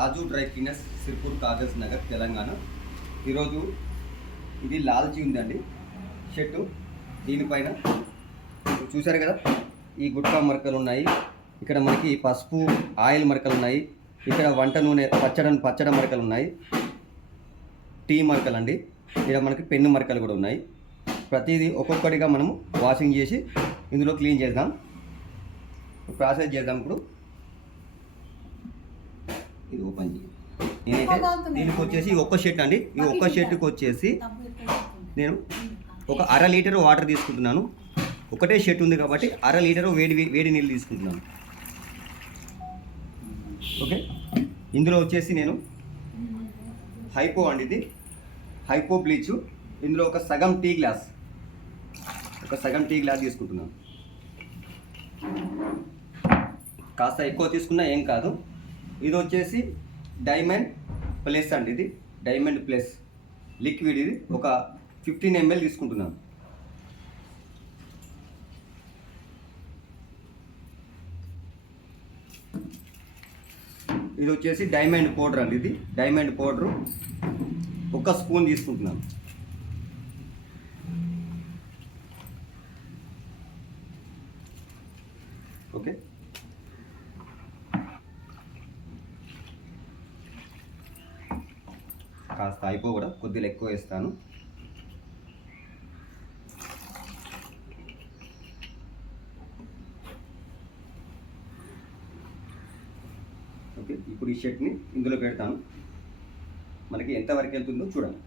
Raju dry cleaners Sirpur Kagaz Nagar Telangana. ఈరోజు ఇది లాల్చీ ఉందండి. షర్టు దీనిపైన చూశారు కదా? ఈ గుట్కా మరకలు ఉన్నాయి. ఇక్కడ మనకి పసుపు ఆయిల్ మరకలు ఉన్నాయి. ఇక్కడ వంట నూనె పచ్చడి పచ్చడి మరకలు ఉన్నాయి. టీ మరకలు అండి. ఇక్కడ మనకి పెన్ను మరకలు కూడా ఉన్నాయి. ప్రతిదీ ఒక్కొక్కటిగా మనము వాషింగ్ చేసి ఇందులో క్లీన్ చేద్దాం. ప్రాసెస్ చేద్దాం ఇప్పుడు. చేయి నేనైతే దీనికి వచ్చేసి ఒక్క షర్ట్ అండి. ఈ ఒక్క షర్ట్కి వచ్చేసి నేను ఒక అర లీటర్ వాటర్ తీసుకుంటున్నాను. ఒకటే షర్ట్ ఉంది కాబట్టి అర లీటర్ వేడి వేడి నీళ్ళు తీసుకుంటున్నాను. ఓకే? ఇందులో వచ్చేసి నేను హైపో అండి ఇది. Hypo bleach. ఇందులో ఒక సగం టీ గ్లాస్. ఒక సగం టీ గ్లాస్ తీసుకుంటున్నాను. కాస్త ఎక్కువ తీసుకున్నా ఏం కాదు. ఇది వచ్చేసి డైమండ్ ప్లస్ అండి ఇది. Diamond plus. లిక్విడ్ ఇది. ఒక ఫిఫ్టీన్ ఎంఎల్ తీసుకుంటున్నాను. ఇది వచ్చేసి డైమండ్ పౌడర్ అండి ఇది. Diamond powder. ఒక స్పూన్ తీసుకుంటున్నాను. ఓకే. కాస్త అయిపో కూడా కొద్దిగా ఎక్కువ వేస్తాను. ఓకే ఇప్పుడు ఈ షర్ట్ని ఇందులో పెడతాను. మనకి ఎంతవరకు వెళ్తుందో చూడండి.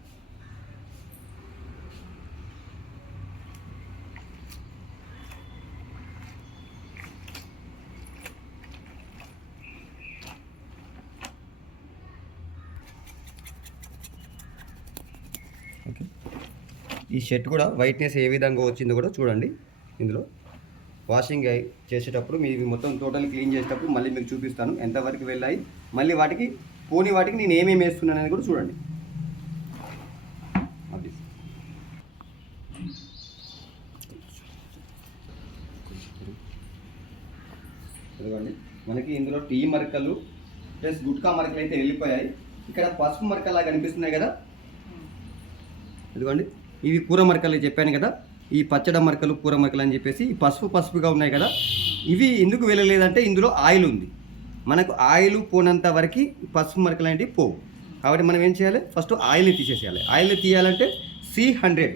ఓకే ఈ షర్ట్ కూడా వైట్నెస్ ఏ విధంగా వచ్చిందో కూడా చూడండి ఇందులో. వాషింగ్ అయి చేసేటప్పుడు మీ మొత్తం టోటల్ క్లీన్ చేసేటప్పుడు మళ్ళీ మీకు చూపిస్తాను ఎంతవరకు వెళ్ళాయి. మళ్ళీ వాటికి పోని వాటికి నేను ఏమేమి వేస్తున్నాను అనేది కూడా చూడండి. అది. మనకి ఇందులో టీ మరకలు ప్లస్ గుట్కా మరకలు అయితే వెళ్ళిపోయాయి. ఇక్కడ పసుపు మరకలా కనిపిస్తున్నాయి కదా. ఇదిగోండి. ఇవి కూర మరకలు చెప్పాను కదా. ఈ పచ్చడి మరకలు కూర మరకలు అని చెప్పేసి ఈ పసుపు పసుపుగా ఉన్నాయి కదా. ఇవి ఎందుకు వెళ్ళలేదంటే ఇందులో ఆయిల్ ఉంది. మనకు ఆయిల్ పోనంత వరకు పసుపు మరకలు అనేవి పోవు. కాబట్టి మనం ఏం చేయాలి? ఫస్ట్ ఆయిల్ని తీసేసేయాలి. ఆయిల్ని తీయాలంటే సి హండ్రెడ్.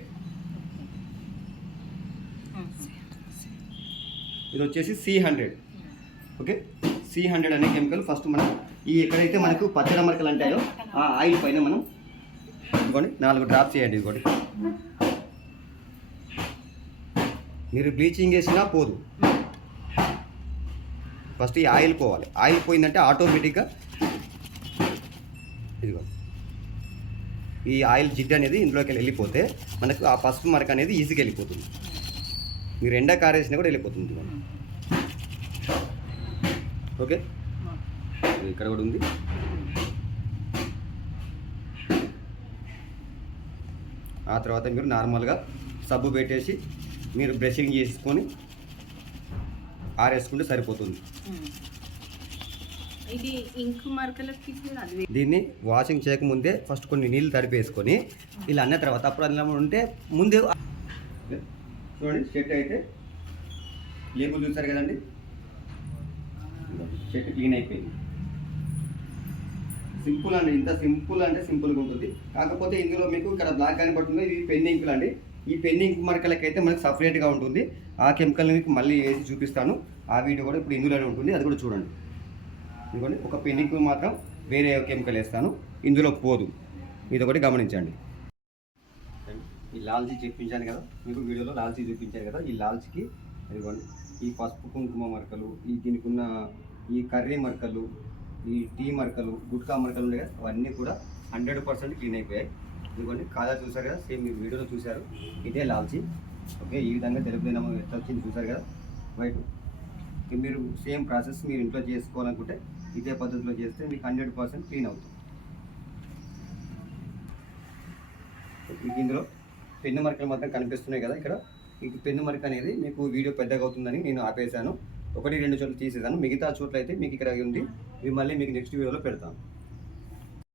ఇది వచ్చేసి C hundred. Okay? C hundred అనే కెమికల్ ఫస్ట్ మనం ఈ ఎక్కడైతే మనకు పచ్చడి మరకలు అంటాయో ఆ ఆయిల్ పైన మనం ఇదిగోండి నాలుగు డ్రాప్స్ చేయండి ఇదిగోండి. మీరు బ్లీచింగ్ వేసినా పోదు. ఫస్ట్ ఈ ఆయిల్ పోవాలి. ఆయిల్ పోయిందంటే ఆటోమేటిక్గా ఇదిగో ఈ ఆయిల్ జిడ్ అనేది ఇందులోకి వెళ్ళిపోతే మనకు ఆ పసుపు మరక అనేది ఈజీగా వెళ్ళిపోతుంది. మీరు ఎండ కారేసినా కూడా వెళ్ళిపోతుంది ఇదిగోండి. ఓకే? ఇక్కడ కూడా ఉంది. ఆ తర్వాత మీరు నార్మల్గా సబ్బు పెట్టేసి మీరు బ్రషింగ్ చేసుకొని ఆరేసుకుంటే సరిపోతుంది. ఇది ఇంక్ మరకలకి కూడా అది దీన్ని వాషింగ్ చేయకముందే ఫస్ట్ కొన్ని నీళ్ళు తడిపేసుకొని ఇలా అన్న తర్వాత అప్పుడు అందులో ఉంటే ముందే చూడండి షర్ట్ అయితే లేబుల్ చూసారు కదండి? షర్ట్ క్లీన్ అయిపోయింది. సింపుల్ అండి ఇంత సింపుల్ అంటే సింపుల్గా ఉంటుంది. కాకపోతే ఇందులో మీకు ఇక్కడ బ్లాక్ కనబడుతుంది ఇవి పెన్ ఇంకులు అండి. ఈ పెన్ ఇంక్ మరకలకైతే మనకి సపరేట్గా ఉంటుంది. ఆ కెమికల్ని మీకు మళ్ళీ వేసి చూపిస్తాను. ఆ వీడియో కూడా ఇప్పుడు ఇందులోనే ఉంటుంది అది కూడా చూడండి. ఇదిగోండి ఒక పెన్ ఇంక్ మాత్రం వేరే కెమికల్ వేస్తాను. ఇందులో పోదు. ఇది ఒకటి గమనించండి. ఈ లాల్చీ చూపించాను కదా మీకు వీడియోలో లాల్చీ చూపించాను కదా ఈ లాల్చీకి ఇదిగోండి ఈ పసుపు కుంకుమ మరకలు ఈ దీనికి ఉన్న ఈ కర్రీ మరకలు ఈ టీ మరకలు గుట్కా మరకలు ఉన్నాయి కదా అవన్నీ కూడా హండ్రెడ్ పర్సెంట్ క్లీన్ అయిపోయాయి. ఇదిగోండి కాదా చూసారు కదా సేమ్ మీ వీడియోలో చూశారు. ఇదే లాల్చి. ఓకే ఈ విధంగా తెలుపు నమో ఎట్లా వచ్చింది చూసారు కదా. వైట్ మీరు సేమ్ ప్రాసెస్ మీరు ఇంట్లో చేసుకోవాలనుకుంటే ఇదే పద్ధతిలో చేస్తే మీకు హండ్రెడ్ పర్సెంట్ క్లీన్ అవుతుంది. మీకు ఇందులో పెన్ను మరకలు మాత్రం కనిపిస్తున్నాయి కదా ఇక్కడ. మీకు పెన్ను మరక అనేది మీకు వీడియో పెద్దగా అవుతుందని నేను ఆపేశాను. ఒకటి రెండు చోట్ల తీసేసాను మిగతా చోట్ల అయితే మీకు ఇక్కడ ఉంది. ఇవి మళ్ళీ మీకు నెక్స్ట్ వీడియోలో పెడతాను.